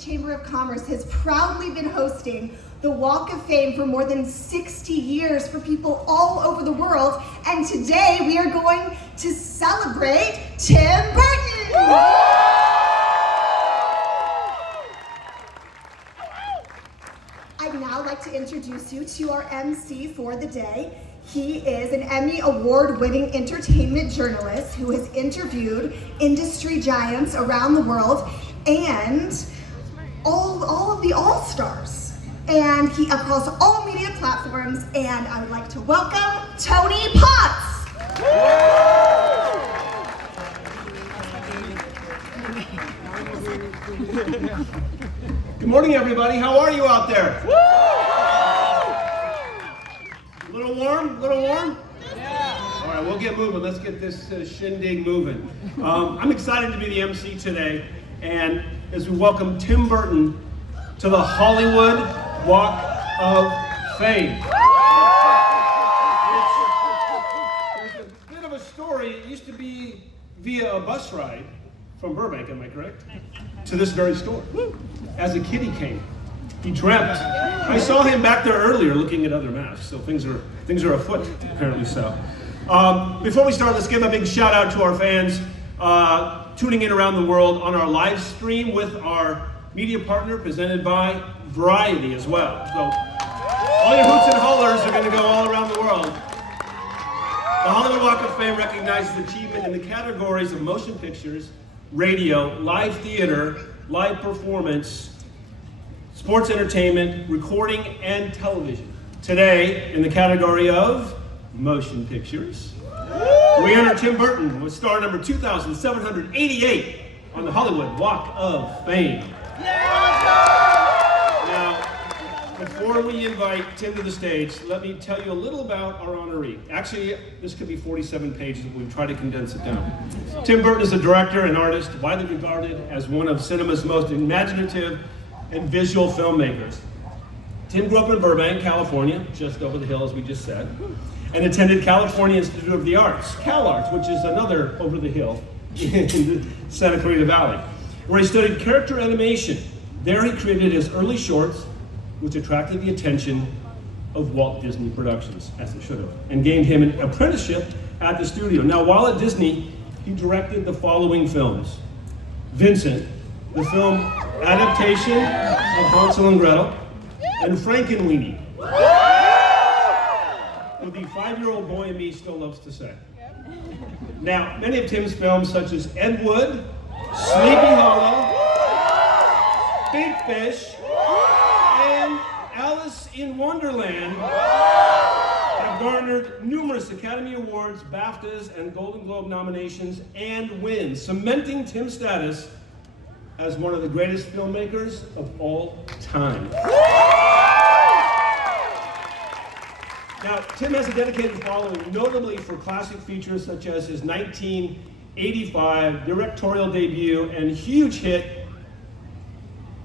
Chamber of Commerce has proudly been hosting the Walk of Fame for more than 60 years for people all over the world, and today we are going to celebrate Tim Burton! I'd now like to introduce you to our MC for the day. He is an Emmy award-winning entertainment journalist who has interviewed industry giants around the world and all of the all-stars, and he across all media platforms, and I would like to welcome Tony Potts. Good morning, everybody. How are you out there? A little warm? A little warm? Yeah. All right, we'll get moving. Let's get this shindig moving. I'm excited to be the MC today, and as we welcome Tim Burton to the Hollywood Walk of Fame. There's a bit of a story. It used to be via a bus ride from Burbank, am I correct? To this very store. As a kid he came. He dreamt. I saw him back there earlier looking at other masks, so things are afoot, apparently so. Before we start, let's give a big shout out to our fans tuning in around the world on our live stream with our media partner presented by Variety as well. So all your hoots and hollers are going to go all around the world. The Hollywood Walk of Fame recognizes achievement in the categories of motion pictures, radio, live theater, live performance, sports entertainment, recording, and television. Today, in the category of motion pictures, we honor Tim Burton with star number 2,788 on the Hollywood Walk of Fame. Now, Before we invite Tim to the stage, let me tell you a little about our honoree. Actually, this could be 47 pages, but we've tried to condense it down. Tim Burton is a director and artist widely regarded as one of cinema's most imaginative and visual filmmakers. Tim grew up in Burbank, California, just over the hill, as we just said, and attended California Institute of the Arts, CalArts, which is another over the hill in the Santa Clarita Valley, where he studied character animation. There he created his early shorts, which attracted the attention of Walt Disney Productions, as it should have, and gained him an apprenticeship at the studio. Now, while at Disney, he directed the following films: Vincent, the film adaptation of Hansel and Gretel, and Frankenweenie, who the 5-year-old boy in me still loves to say. Now, many of Tim's films, such as Ed Wood, Sleepy Hollow, Big Fish, and Alice in Wonderland, have garnered numerous Academy Awards, BAFTAs, and Golden Globe nominations and wins, cementing Tim's status as one of the greatest filmmakers of all time. Now, Tim has a dedicated following, notably for classic features such as his 1985 directorial debut and huge hit,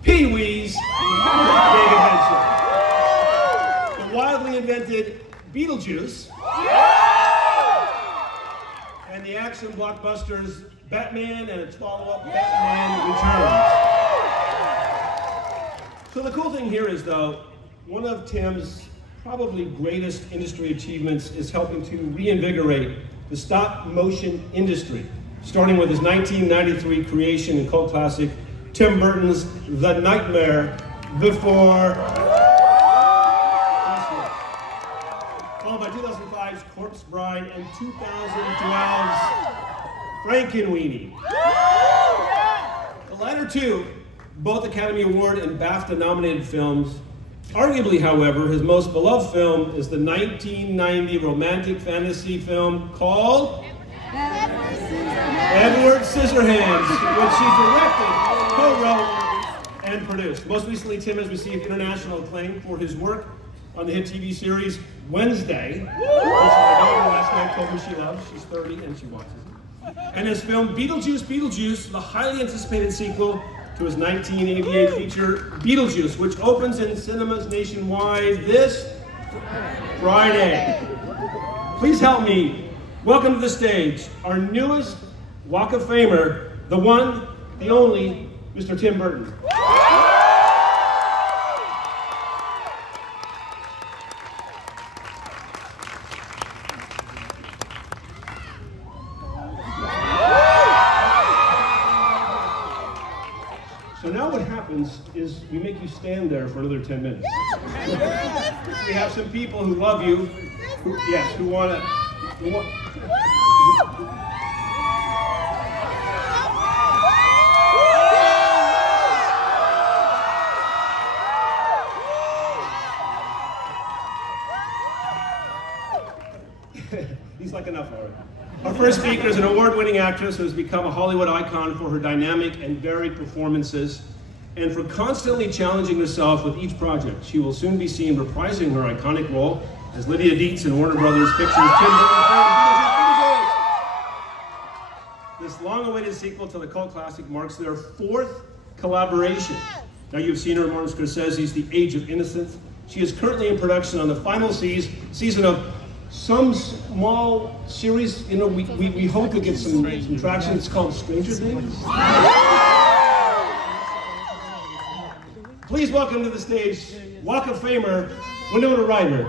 Pee-wee's Big Adventure. The wildly invented Beetlejuice, and the action blockbusters Batman and its follow-up, Batman Returns. So the cool thing here is, though, one of Tim's probably greatest industry achievements is helping to reinvigorate the stop motion industry, starting with his 1993 creation and cult classic, Tim Burton's The Nightmare Before Christmas, followed by 2005's Corpse Bride and 2012's Frankenweenie. The latter two, both Academy Award and BAFTA nominated films. Arguably, however, his most beloved film is the 1990 romantic fantasy film called Edward Scissorhands, which he directed, co-wrote, and produced. Most recently, Tim has received international acclaim for his work on the hit TV series Wednesday, which my daughter last night told me she loves. She's 30 and she watches it. And his film Beetlejuice, the highly anticipated sequel to his 1988 feature Beetlejuice, which opens in cinemas nationwide this Friday. Please help me welcome to the stage our newest Walk of Famer, the one, the only, Mr. Tim Burton. So now what happens is we make you stand there for another 10 minutes. We have some people who love you, who want to. He's like, enough already. Our first speaker is an award-winning actress who has become a Hollywood icon for her dynamic and varied performances and for constantly challenging herself with each project. She will soon be seen reprising her iconic role as Lydia Dietz in Warner Brothers Pictures' Tim Burton film, Beetlejuice. This long-awaited sequel to the cult classic marks their 4th collaboration. Now you've seen her in Martin Scorsese's The Age of Innocence. She is currently in production on the final season of some small series, we hope to get some traction. It's called Stranger Things. Please welcome to the stage, Walk of Famer, Winona Ryder.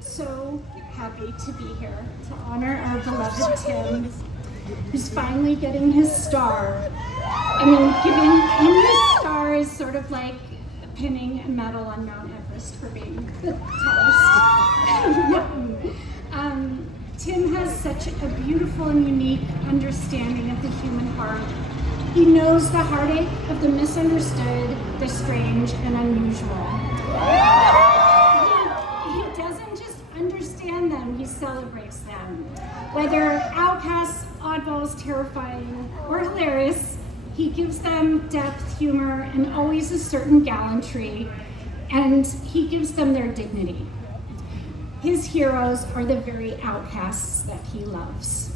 So happy to be here to honor our beloved Tim, who's finally getting his star. I mean, giving him this star is sort of like pinning a medal on Mount Everest for being the tallest mountain. Tim has such a beautiful and unique understanding of the human heart, He knows the heartache of the misunderstood, the strange, and unusual. He doesn't just understand them, he celebrates them. Whether outcasts, oddballs, terrifying, or hilarious, he gives them depth, humor, and always a certain gallantry, and he gives them their dignity. His heroes are the very outcasts that he loves.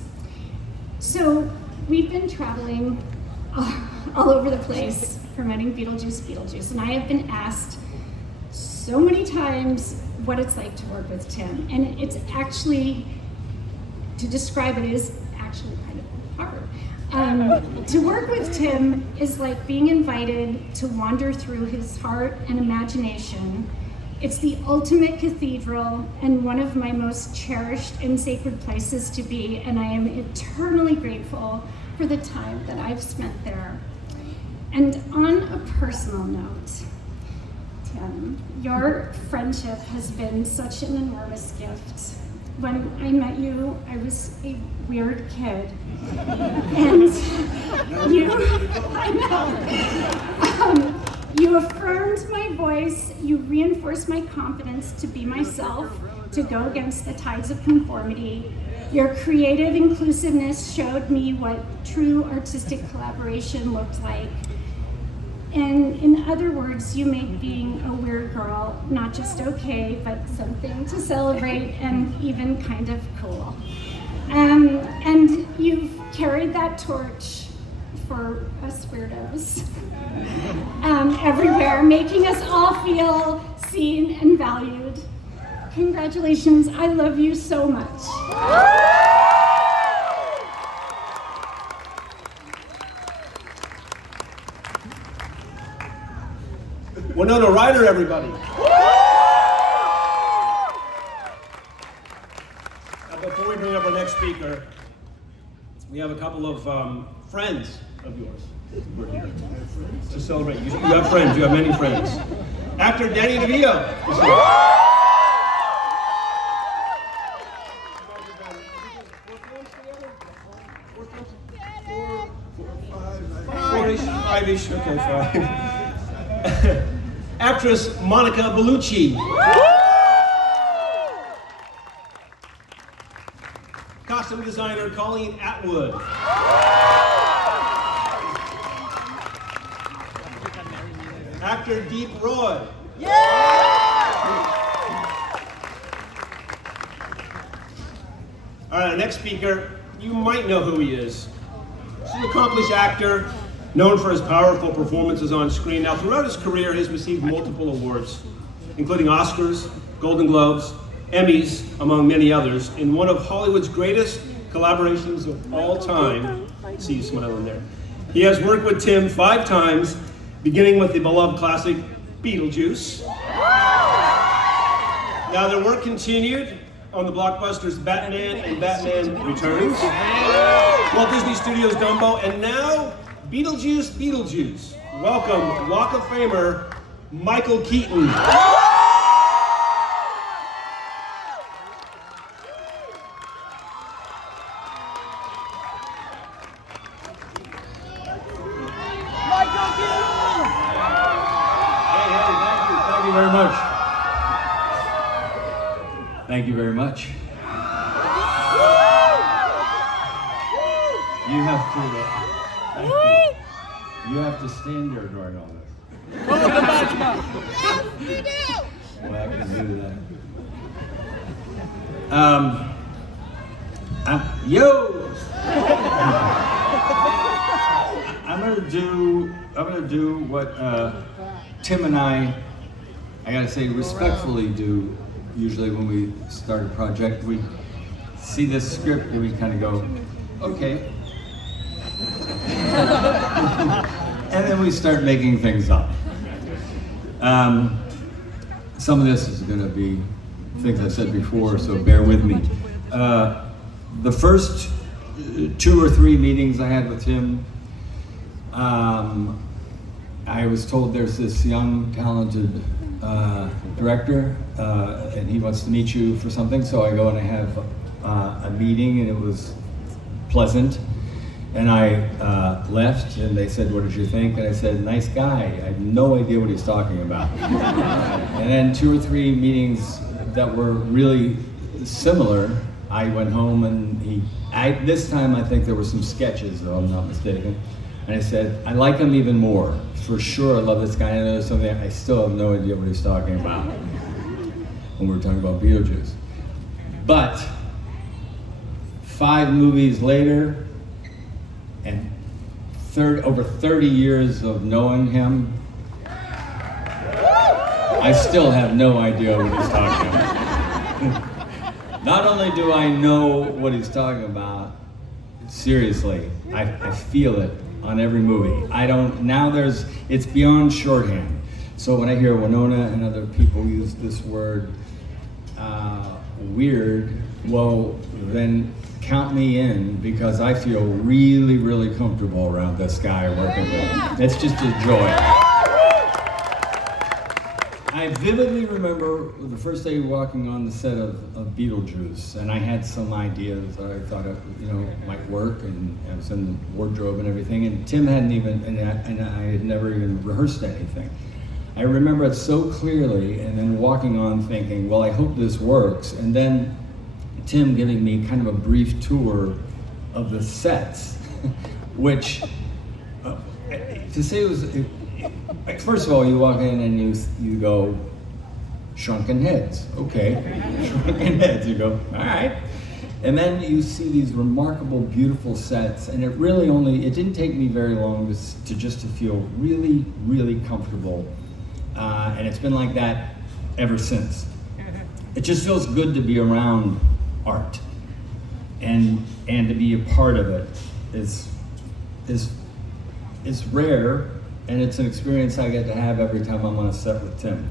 So we've been traveling all over the place promoting Beetlejuice, and I have been asked so many times what it's like to work with Tim, and it's actually, to describe it is actually kind of hard. To work with Tim is like being invited to wander through his heart and imagination. It's the ultimate cathedral and one of my most cherished and sacred places to be, and I am eternally grateful for the time that I've spent there. And on a personal note, Tim, your friendship has been such an enormous gift. When I met you, I was a weird kid. And you affirmed my voice, you reinforced my confidence to be myself, to go against the tides of conformity. Your creative inclusiveness showed me what true artistic collaboration looked like. And in other words, you made being a weird girl not just okay, but something to celebrate and even kind of cool. And you've carried that torch for us weirdos everywhere, making us all feel seen and valued. Congratulations, I love you so much. Winona, Ryder, everybody. Before we bring up our next speaker, we have a couple of friends of yours who are here to celebrate. You have friends, you have many friends. Actor Danny DeVito is here. Five-ish, okay, five. Actress Monica Bellucci. Costume designer Colleen Atwood. Actor Deep Roy. All right, our next speaker, you might know who he is. He's an accomplished actor, known for his powerful performances on screen. Now, throughout his career, he's received multiple awards, including Oscars, Golden Globes, Emmys, among many others, in one of Hollywood's greatest collaborations of all time. See you smiling there. He has worked with Tim 5 times, beginning with the beloved classic Beetlejuice. Now, their work continued on the blockbusters Batman and Batman Returns, Walt Disney Studios' Dumbo, and now Beetlejuice. Welcome, Walk of Famer, Michael Keaton. Thank you very much. You have to stand there during all this. Well, I can do that. I'm gonna do what Tim and I gotta say, respectfully do. Usually when we start a project, we see this script and we kind of go, okay. And then we start making things up. Some of this is going to be things I've said before, so bear with me. The first 2 or 3 meetings I had with him, I was told there's this young, talented director, and he wants to meet you for something. So I go and I have a meeting, and it was pleasant. And I left, and they said, "What did you think?" And I said, "Nice guy. I have no idea what he's talking about." And then 2 or 3 meetings that were really similar, I went home, and this time I think there were some sketches, though I'm not mistaken. And I said, "I like him even more. For sure, I love this guy." And there's something I still have no idea what he's talking about when we were talking about Beetlejuice. But 5 movies later, and over 30 years of knowing him, I still have no idea what he's talking about. Not only do I know what he's talking about, seriously, I feel it on every movie. It's beyond shorthand. So when I hear Winona and other people use this word, weird, well, then count me in, because I feel really, really comfortable around this guy working with him. It's just a joy. I vividly remember the first day walking on the set of Beetlejuice, and I had some ideas that I thought might work, and I was in the wardrobe and everything, and Tim hadn't even, and I had never even rehearsed anything. I remember it so clearly, and then walking on thinking, well, I hope this works, and then Tim giving me kind of a brief tour of the sets, which, to say it was, first of all, you walk in and you go, shrunken heads, okay, shrunken heads, you go, all right. And then you see these remarkable, beautiful sets, and it didn't take me very long to feel really, really comfortable. And it's been like that ever since. It just feels good to be around art, and to be a part of it is rare, and it's an experience I get to have every time I'm on a set with Tim.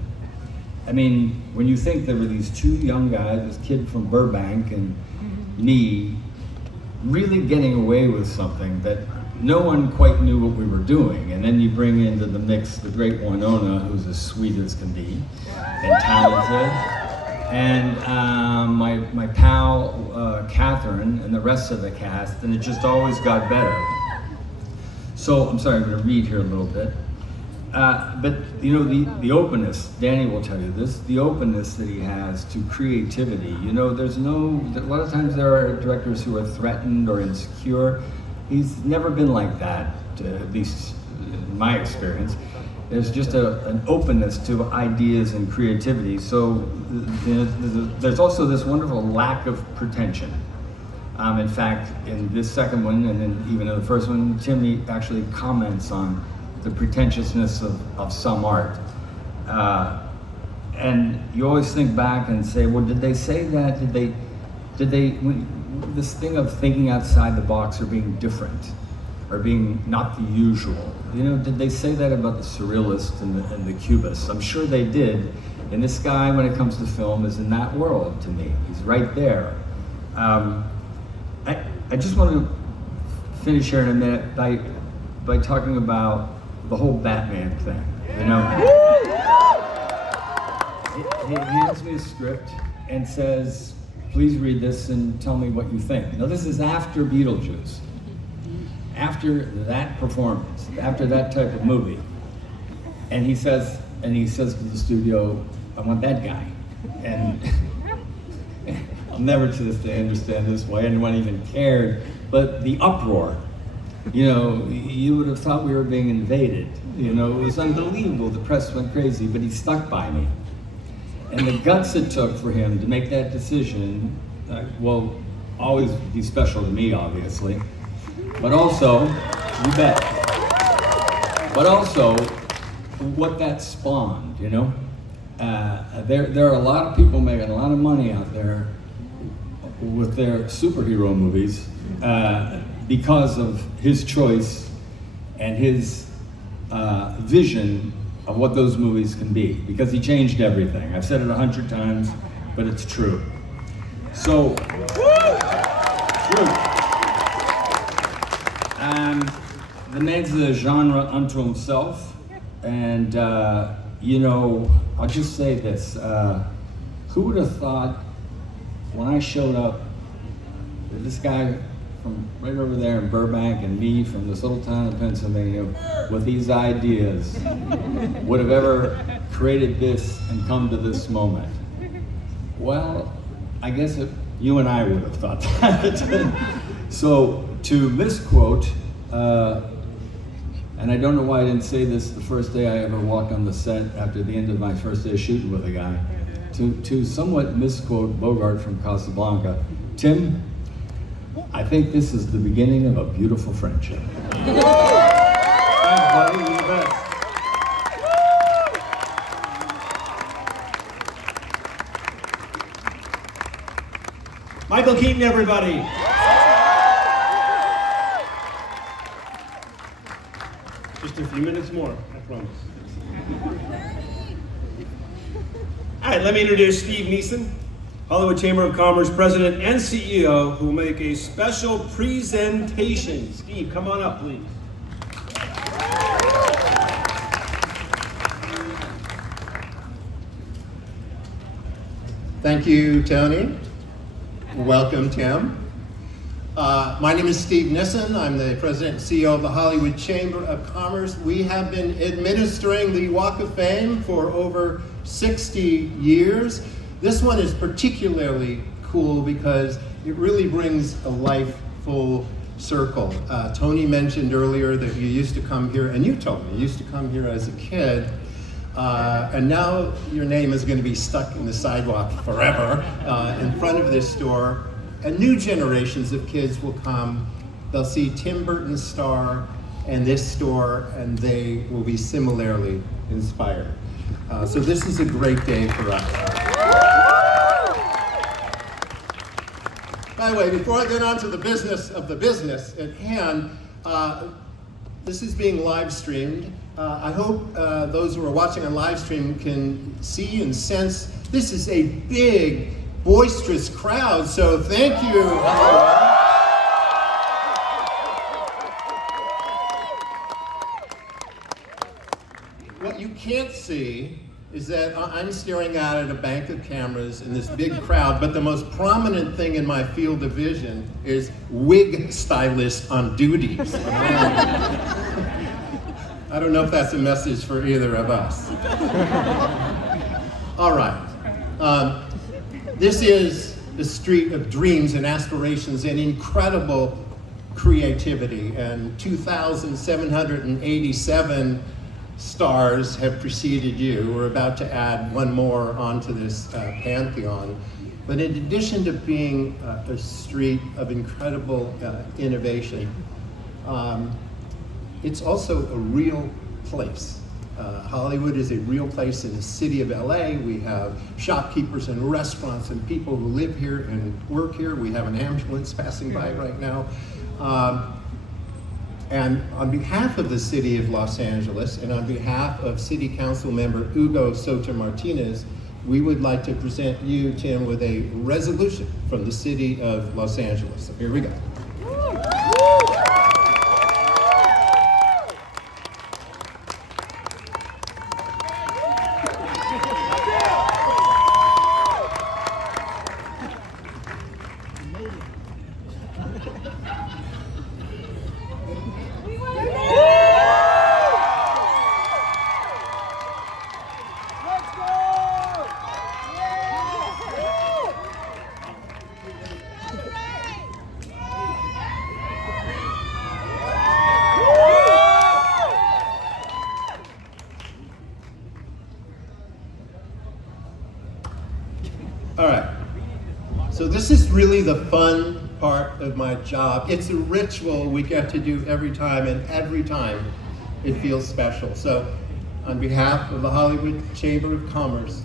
I mean, when you think there were these 2 young guys, this kid from Burbank and me, really getting away with something that no one quite knew what we were doing, and then you bring into the mix the great Winona, who's as sweet as can be, and talented, and my pal Catherine, and the rest of the cast, and it just always got better. So, I'm sorry, I'm going to read here a little bit. But the openness, Danny will tell you this, the openness that he has to creativity. A lot of times there are directors who are threatened or insecure. He's never been like that, at least in my experience. There's just an openness to ideas and creativity. So there's also this wonderful lack of pretension. In fact, in this second one, and then even in the first one, Tim actually comments on the pretentiousness of some art. And you always think back and say, well, did they say that? Did they this thing of thinking outside the box or being different, or being not the usual? Did they say that about the surrealists and the cubists? I'm sure they did. And this guy, when it comes to film, is in that world to me. He's right there. I just want to finish here in a minute by talking about the whole Batman thing. He hands me a script and says, please read this and tell me what you think. Now, this is after Beetlejuice, after that performance, after that type of movie. And he says to the studio, I want that guy. And I'll never to this day understand this, why anyone even cared, but the uproar. You would have thought we were being invaded. It was unbelievable. The press went crazy, but he stuck by me. And the guts it took for him to make that decision, will always be special to me, obviously. But also, you bet. But also, what that spawned, There are a lot of people making a lot of money out there with their superhero movies because of his choice and his vision of what those movies can be, because he changed everything. I've said it 100 times, but it's true. So, true. The man's a genre unto himself, and I'll just say this. Who would have thought when I showed up that this guy from right over there in Burbank and me from this little town of Pennsylvania with these ideas would have ever created this and come to this moment? Well, I guess you and I would have thought that. So to misquote, and I don't know why I didn't say this the first day I ever walked on the set after the end of my first day shooting with a guy, to somewhat misquote Bogart from Casablanca, Tim, I think this is the beginning of a beautiful friendship. Thanks, buddy. You're the best. Michael Keaton, everybody. Just a few minutes more, I promise. All right, let me introduce Steve Neeson, Hollywood Chamber of Commerce President and CEO, who will make a special presentation. Steve, come on up, please. Thank you, Tony. Welcome, Tim. My name is Steve Nissen. I'm the President and CEO of the Hollywood Chamber of Commerce. We have been administering the Walk of Fame for over 60 years. This one is particularly cool because it really brings a life full circle. Tony mentioned earlier that you used to come here, and you told me you used to come here as a kid, and now your name is going to be stuck in the sidewalk forever in front of this store. And new generations of kids will come. They'll see Tim Burton's star and this store, and they will be similarly inspired. So this is a great day for us. By the way, before I get on to the business at hand, this is being live streamed. I hope those who are watching on live stream can see and sense this is a big, boisterous crowd, so thank you. What you can't see is that I'm staring out at a bank of cameras in this big crowd, but the most prominent thing in my field of vision is wig stylist on duty. I don't know if that's a message for either of us. All right. This is the street of dreams and aspirations and incredible creativity, and 2,787 stars have preceded you. We're about to add one more onto this pantheon. But in addition to being a street of incredible innovation, it's also a real place. Hollywood is a real place in the city of LA. We have shopkeepers and restaurants and people who live here and work here. We have an ambulance passing by right now. And on behalf of the city of Los Angeles and on behalf of City Council member Hugo Soto Martinez, we would like to present you, Tim, with a resolution from the city of Los Angeles. So here we go. All right, so this is really the fun part of my job. It's a ritual we get to do every time, and every time it feels special. So on behalf of the Hollywood Chamber of Commerce,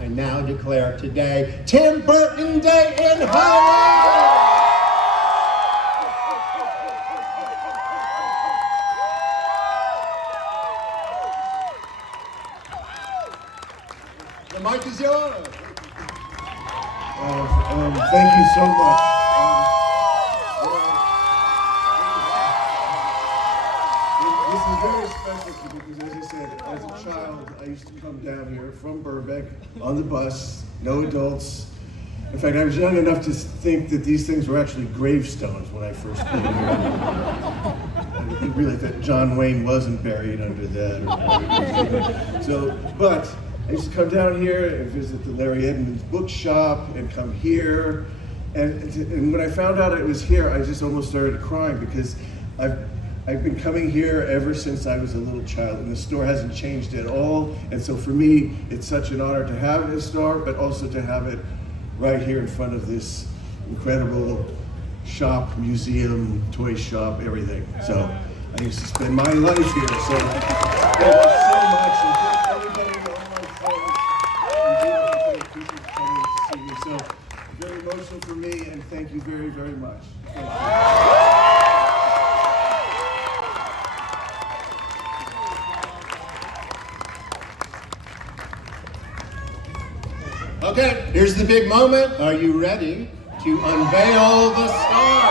I now declare today Tim Burton Day in Hollywood! The mic is yours. Thank you so much. This is very special to me because, as I said, as a child, I used to come down here from Burbank on the bus, no adults, In fact, I was young enough to think that these things were actually gravestones when I first came here. I really thought John Wayne wasn't buried under that. But I used to come down here and visit the Larry Edmonds bookshop and come here. And when I found out it was here, I just almost started crying because I've been coming here ever since I was a little child, and the store hasn't changed at all. And so for me, it's such an honor to have this store, but also to have it right here in front of this incredible shop, museum, toy shop, everything. So I used to spend my life here. So thank you so much, and thank everybody, all my friends, and people coming to see me. So very emotional for me, and thank you very, very much. Thank you. Okay, here's the big moment. Are you ready to unveil the star?